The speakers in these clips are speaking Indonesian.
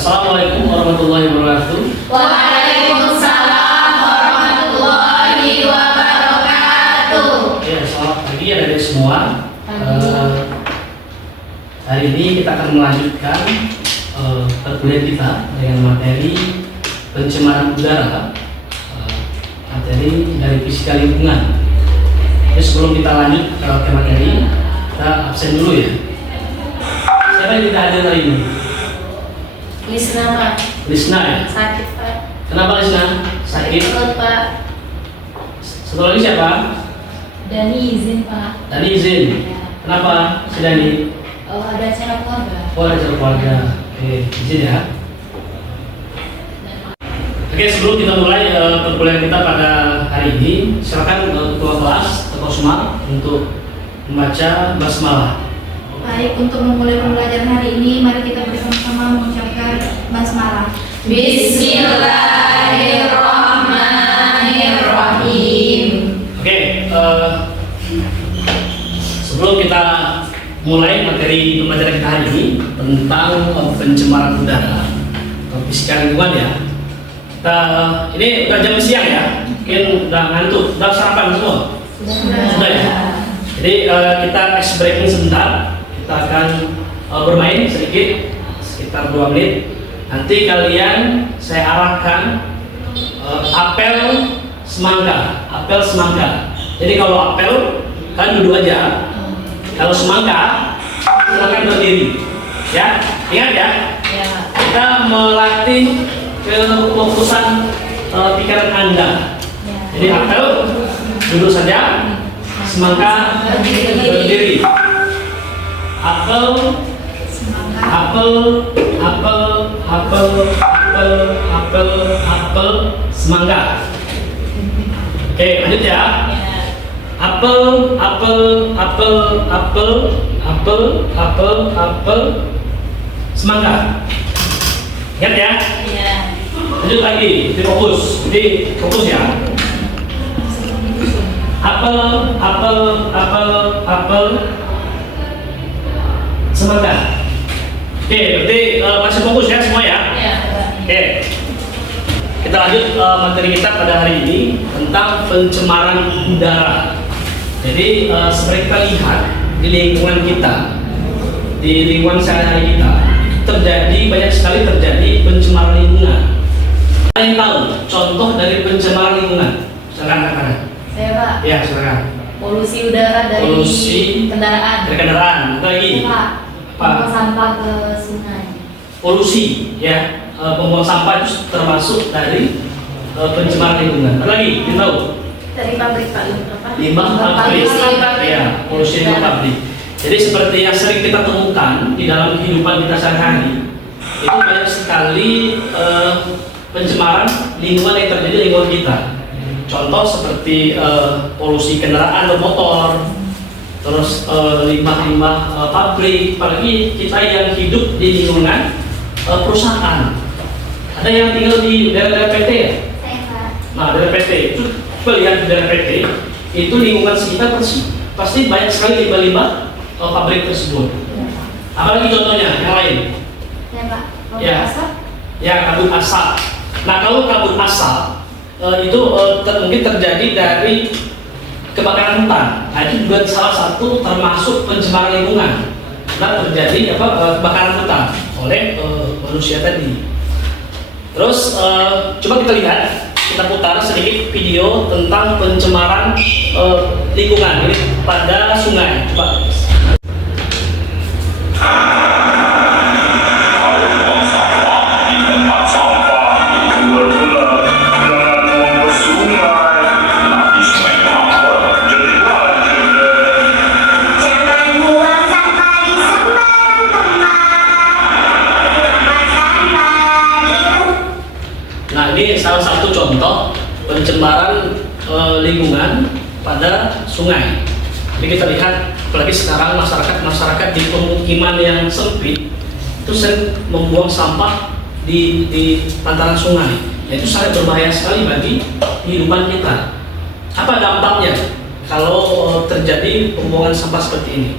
Assalamualaikum warahmatullahi wabarakatuh. Waalaikumsalam warahmatullahi wabarakatuh. Ya, selamat pagi adik-adik semua. Hari ini kita akan melanjutkan perkuliahan kita dengan materi pencemaran udara, materi dari fisika lingkungan. Jadi sebelum kita lanjut ke materi, kita absen dulu ya. Siapa yang tidak hadir hari ini? Lisna, Pak. Lisna ya? Sakit, Pak. Kenapa Lisna? Sakit? Perut, Pak. Satu lagi siapa? Dani izin, Pak. Dani izin. Ya. Kenapa si Dani? Oh, ada acara keluarga. Oh, ada acara keluarga. Oke, izin ya. Oke, sebelum kita mulai perkuliahan kita pada hari ini, silakan ketua kelas Toko Sumar untuk membaca basmalah. Baik, untuk memulai pembelajaran hari ini, mari kita bersama-sama mengucapkan basmalah. Bismillahirrahmanirrahim. Oke, sebelum kita mulai materi pembelajaran kita hari ini tentang pencemaran udara atau fisika lingkungan ya. Kita ini udah jam siang ya, mungkin udah ngantuk, udah sarapan semua. Sudah ya. Jadi kita ice breaking sebentar. Kita akan bermain sedikit sekitar 2 menit. Nanti kalian saya arahkan apel semangka, apel semangka. Jadi kalau apel kalian duduk aja. Kalau semangka silakan berdiri. Ya, ingat ya. Ya. Kita melatih kefokusan pikiran Anda. Ya. Jadi apel duduk saja, semangka berdiri. Apel, apel, apel, apel, apel, apel, apel, semangka. Oke, lanjut ya. Apel, apel, apel, apel, apel, apel, apel, semangka. Ingat ya. Ya. Lanjut lagi, fokus. Jadi fokus ya. Apel, apel, apel, apel, semangka. Oke, berarti masih fokus ya semua ya. Ya. Oke. Kita lanjut materi kita pada hari ini tentang pencemaran udara. Jadi seperti kita lihat di lingkungan kita, di lingkungan sehari-hari kita, banyak sekali terjadi pencemaran lingkungan. Ada yang tahu contoh dari pencemaran lingkungan? Silakan kakak. Saya, Pak. Ya, silakan. Polusi udara dari kendaraan. Dari kendaraan. Ada lagi. Pak, Pak. buang sampah ke sungai. Polusi, ya, pembuang sampah itu termasuk dari pencemaran lingkungan. Ada lagi, yang tahu? Dari pabrik, Pak. Limbah pabrik, ya, polusi limbah pabrik. Jadi seperti yang sering kita temukan di dalam kehidupan kita sehari-hari, itu banyak sekali pencemaran lingkungan yang terjadi di lingkungan kita. Contoh seperti polusi kendaraan bermotor, terus limbah-limbah pabrik, apalagi kita yang hidup di lingkungan perusahaan. Ada yang tinggal di daerah-daerah PT ya? Saya, Pak. Nah, daerah PT itu coba lihat di daerah PT itu lingkungan sekitar pasti banyak sekali limbah-limbah pabrik tersebut. Apalagi contohnya yang lain? Ya, Pak. Ya. Asap. Ya, kabut asap. Nah, kalau kabut asap itu mungkin terjadi dari kebakaran hutan. Nah, itu juga salah satu termasuk pencemaran lingkungan. Nah, terjadi kebakaran hutan oleh manusia tadi. Terus coba kita lihat, kita putar sedikit video tentang pencemaran lingkungan ini pada sungai. Coba. Nah, ini salah satu contoh pencemaran lingkungan pada sungai. Jadi kita lihat, apalagi sekarang masyarakat di pemukiman yang sempit itu sering membuang sampah di pantaran sungai. Itu sangat berbahaya sekali bagi kehidupan kita. Apa dampaknya kalau terjadi pembuangan sampah seperti ini?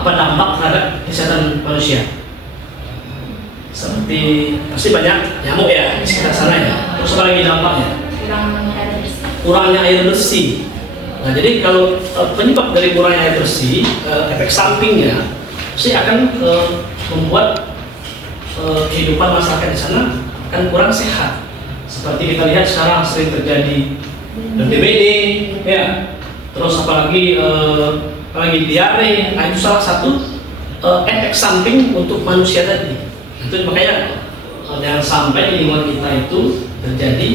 Apa dampak terhadap kesehatan manusia? seperti pasti banyak nyamuk ya di sekitar sana ya. Terus apa lagi dampaknya? Kurangnya air bersih. Nah, jadi kalau penyebab dari kurangnya air bersih, efek sampingnya pasti akan membuat kehidupan masyarakat di sana akan kurang sehat. Seperti kita lihat sekarang sering terjadi DBD, ya. Terus apalagi diare. Nah, itu salah satu efek samping untuk manusia tadi. Itu makanya jangan sampai di lingkungan kita itu terjadi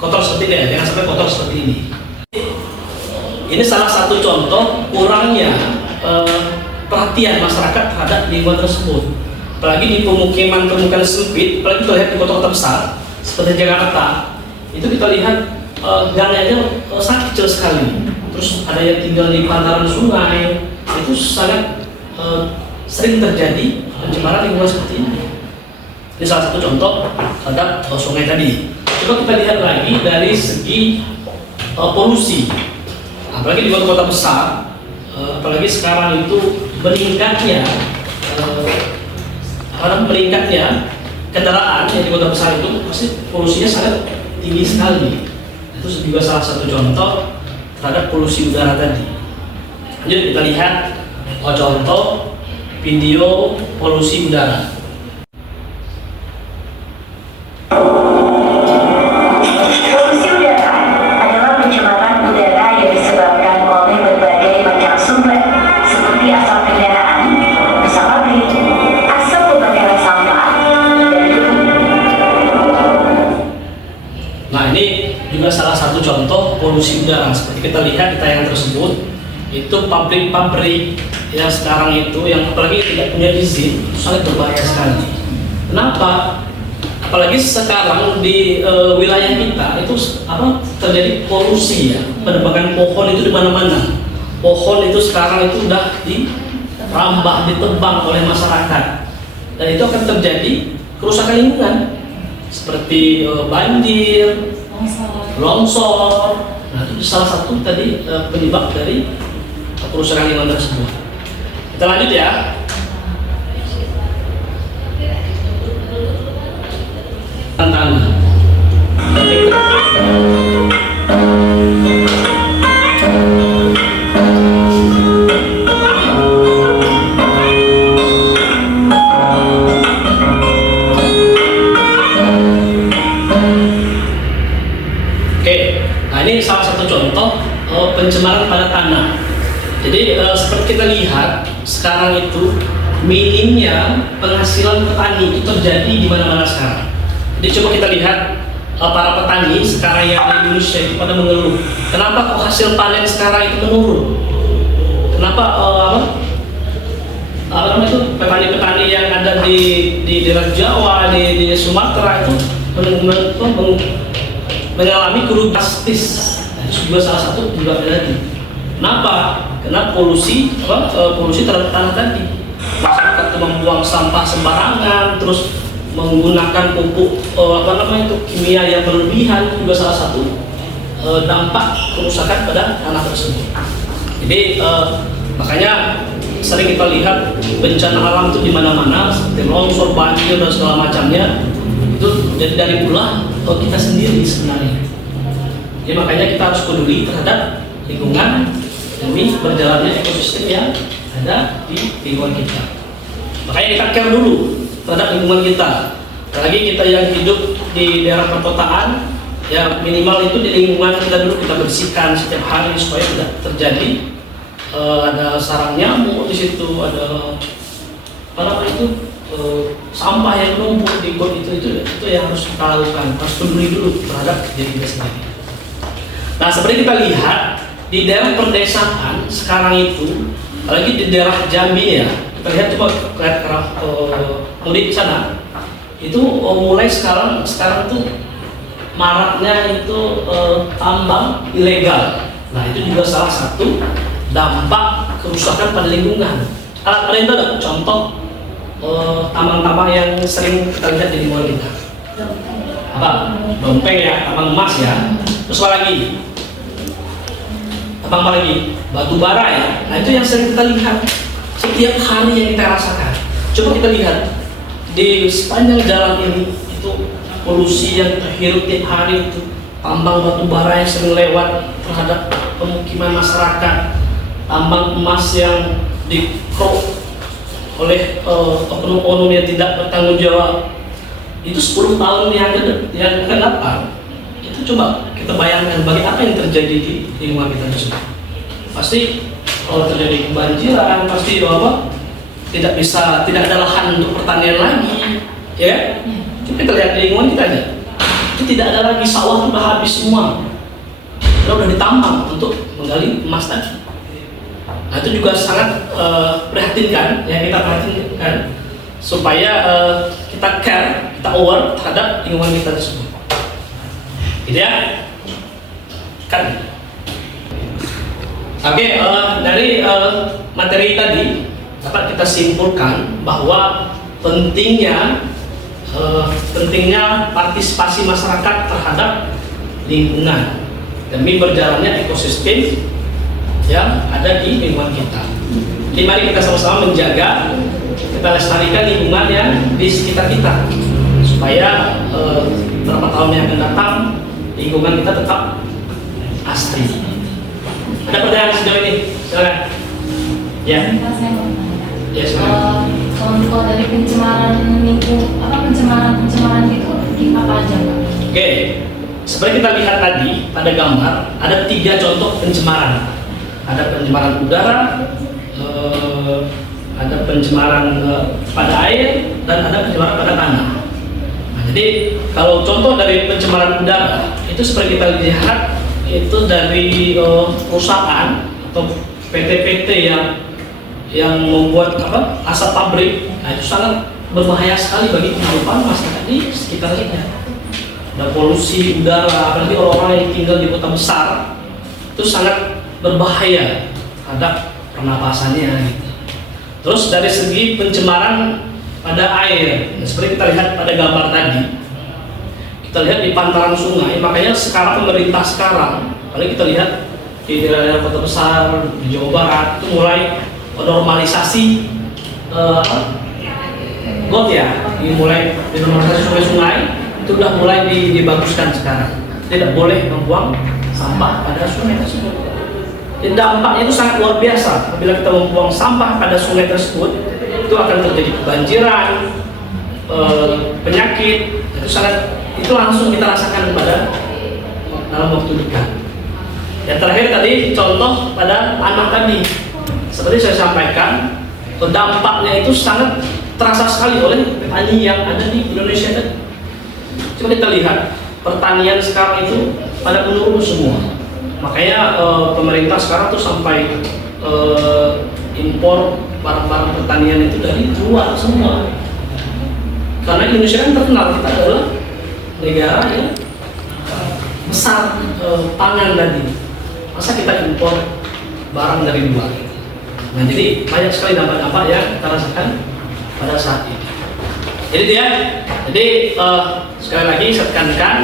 kotor seperti ini ya, jangan sampai kotor seperti ini. Ini salah satu contoh kurangnya perhatian masyarakat terhadap lingkungan tersebut. Apalagi di pemukiman sempit, apalagi kita lihat di kota-kota besar seperti Jakarta, itu kita lihat gangnya sangat kecil sekali. Terus ada yang tinggal di bantaran sungai, itu sangat sering terjadi pencemaran lingkungan seperti ini. Ini salah satu contoh terhadap sungai tadi. Coba kita lihat lagi dari segi polusi, apalagi di kota-kota besar, apalagi sekarang itu meningkatnya kendaraan yang di kota besar itu pasti polusinya sangat tinggi sekali. Itu juga salah satu contoh terhadap polusi udara tadi. Lanjut kita lihat contoh video polusi udara. Polusi udara adalah pencemaran udara yang disebabkan oleh berbagai macam sumber seperti asap kendaraan, asap pabrik, asap pembakaran sampah, dan debu. Nah, ini juga salah satu contoh polusi udara. Seperti kita lihat di tayangan tersebut, itu pabrik-pabrik yang sekarang itu yang apalagi tidak punya izin itu sangat berbahaya sekali. Kenapa? Apalagi sekarang di wilayah kita itu terjadi polusi ya, penebangan pohon itu di mana-mana. Pohon itu sekarang itu sudah dirambah, ditebang oleh masyarakat, dan itu akan terjadi kerusakan lingkungan seperti banjir, longsor. Nah, itu salah satu tadi penyebab dari kerusakan lingkungan tersebut. Kita lanjut ya. Tantangan. Oke, nah ini salah satu contoh pencemaran pada tanah. Jadi seperti kita lihat sekarang itu minimnya penghasilan petani itu terjadi di mana-mana sekarang. Jadi coba kita lihat para petani sekarang yang di Indonesia itu pada mengeluh. Kenapa kok hasil panen sekarang itu menurun? Kenapa petani-petani yang ada di daerah Jawa, di Sumatera itu mengalami kerugian drastis. Nah, itu juga salah satu penyebab tadi. Kenapa? Karena polusi terhadap tanah tadi. Masyarakat itu membuang sampah sembarangan, terus menggunakan pupuk kimia yang berlebihan, juga salah satu dampak kerusakan pada tanah tersebut. Jadi makanya sering kita lihat bencana alam itu di mana-mana, seperti longsor, banjir dan segala macamnya. Itu jadi dari ulah kita sendiri sebenarnya. Jadi makanya kita harus peduli terhadap lingkungan demi berjalannya ekosistem yang ada di lingkungan kita. Makanya kita care dulu terhadap lingkungan kita. Apalagi kita yang hidup di daerah perkotaan, ya minimal itu di lingkungan kita dulu kita bersihkan setiap hari supaya tidak terjadi ada sarang nyamuk di situ, ada sampah yang menumpuk di got itu yang harus kita lakukan. Harus peduli dulu terhadap diri kita sendiri. Nah, seperti kita lihat di daerah perdesaan sekarang itu, apalagi di daerah Jambi ya, kita lihat coba lihat mudik di sana, itu mulai sekarang tuh maraknya itu tambang ilegal. Nah, itu juga salah satu dampak kerusakan pada lingkungan. Ada yang tahu contoh tambang-tambang yang sering kita lihat di lingkungan kita? Apa? Dompeng ya, tambang emas ya. Terus apa lagi? Tambang apa lagi? Batu bara ya. Nah, itu yang sering kita lihat setiap hari yang kita rasakan. Coba kita lihat di sepanjang jalan ini itu polusi yang terhirup tiap hari, itu tambang batu bara yang sering lewat terhadap pemukiman masyarakat, tambang emas yang dikeruk oleh oknum-oknum yang tidak bertanggung jawab. Itu 10 tahun yang ke-8 itu coba kita bayangkan bagi apa yang terjadi di lingkungan kita tersebut. Pasti kalau terjadi kebanjiran, pasti tidak ada lahan untuk pertanian lagi, ya. Coba kita lihat di lingkungan kita aja, itu tidak ada lagi sawah, sudah habis semua, sudah ditambang untuk menggali emas tadi. Nah, itu juga sangat prihatinkan, ya, kita perhatikan supaya kita care, kita aware terhadap lingkungan kita tersebut, gitu ya, kan? Oke, dari materi tadi dapat kita simpulkan bahwa pentingnya partisipasi masyarakat terhadap lingkungan demi berjalannya ekosistem yang ada di lingkungan kita. Jadi mari kita sama-sama menjaga, kita lestarikan lingkungan yang di sekitar kita supaya beberapa tahun yang akan datang lingkungan kita tetap asri. Ada pertanyaan sejauh ini? Silakan. Ya. Saya mau tanya. Ya, silakan. Contoh dari pencemaran lingkungan, pencemaran itu di apa aja, Pak? Oke, seperti kita lihat tadi pada gambar ada 3 contoh pencemaran. Ada pencemaran udara, ada pencemaran pada air, dan ada pencemaran pada tanah. Nah, jadi kalau contoh dari pencemaran udara itu seperti kita lihat itu dari perusahaan atau PT-PT yang membuat asap pabrik. Nah, itu sangat berbahaya sekali bagi kehidupan masyarakat di sekitar kita. Ada polusi udara, apalagi orang-orang yang tinggal di kota besar, itu sangat berbahaya terhadap pernapasannya, gitu. Terus dari segi pencemaran pada air, seperti kita lihat pada gambar tadi, kita lihat di pantaran sungai. Makanya sekarang pemerintah kalau kita lihat di daerah kota besar di Jawa Barat itu mulai normalisasi got, ya, dimulai normalisasi sungai-sungai itu sudah mulai dibaguskan sekarang. Tidak boleh membuang sampah pada sungai tersebut. Dampaknya itu sangat luar biasa. Apabila kita membuang sampah pada sungai tersebut, itu akan terjadi kebanjiran, penyakit. Itu langsung kita rasakan dalam waktu dekat. Yang terakhir tadi contoh pada anak tadi, seperti saya sampaikan, dampaknya itu sangat terasa sekali oleh petani yang ada di Indonesia tadi. Coba kita lihat pertanian sekarang itu pada menurun semua. Makanya pemerintah sekarang tuh sampai impor barang-barang pertanian itu dari luar semua. Karena Indonesia kan terkenal, kita adalah negara yang besar pangan tadi. Masa kita impor barang dari luar? Nah, jadi banyak sekali dampak-dampak yang kita rasakan pada saat ini. Jadi jadi sekali lagi saya tekankan,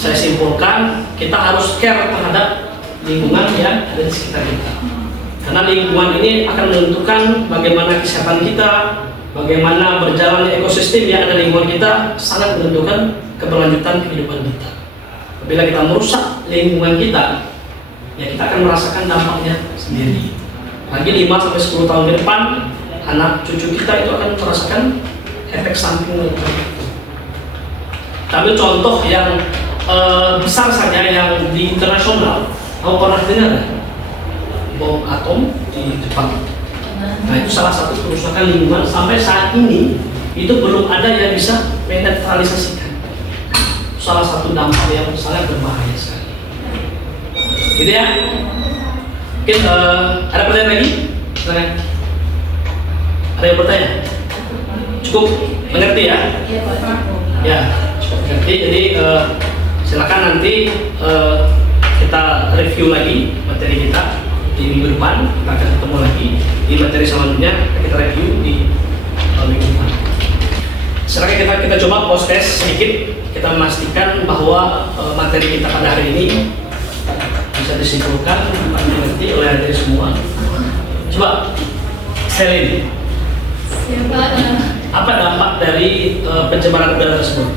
saya simpulkan, kita harus care terhadap lingkungan yang ada di sekitar kita. Karena lingkungan ini akan menentukan bagaimana kesehatan kita, bagaimana berjalannya ekosistem yang ada di lingkungan kita, sangat menentukan keberlanjutan kehidupan kita. Apabila kita merusak lingkungan kita, ya kita akan merasakan dampaknya sendiri. Lagi 5-10 tahun ke depan, anak cucu kita itu akan merasakan efek samping lingkungan itu. Ambil contoh yang besar saja yang di internasional, kamu pernah dengar ya? Bom atom di Jepang. Nah, itu salah satu kerusakan lingkungan sampai saat ini itu belum ada yang bisa menetralisasikan. Salah satu dampak yang sangat berbahaya sekali. Gitu ya. Mungkin ada pertanyaan lagi? Silakan. Ada yang bertanya? Cukup mengerti ya? Ya, cukup mengerti. Jadi silakan nanti kita review lagi materi kita di minggu depan. Kita akan ketemu lagi di materi selanjutnya. Kita review di minggu depan. Silakan kita coba post test sedikit. Kita memastikan bahwa materi kita pada hari ini bisa disimpulkan, dimengerti oleh dari semua. Coba Selin, Siapa? Apa dampak dari pencemaran udara tersebut?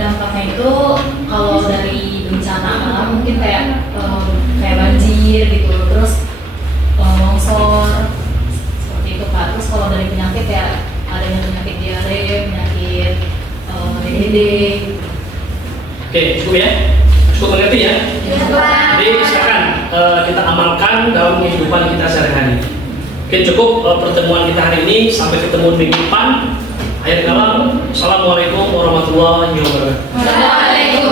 Dampaknya itu kalau dari bencana alam mungkin kayak banjir gitu, terus longsor seperti itu Pak. Terus kalau dari penyakit ya adanya penyakit diare, penyakit DBD. Oke, cukup ya? Cukup mengerti ya? Iya, Pak. Jadi silakan kita amalkan dalam kehidupan kita sehari-hari. Oke, cukup pertemuan kita hari ini. Sampai ketemu minggu depan. Akhir kalam, assalamualaikum warahmatullahi wabarakatuh. Waalaikumsalam.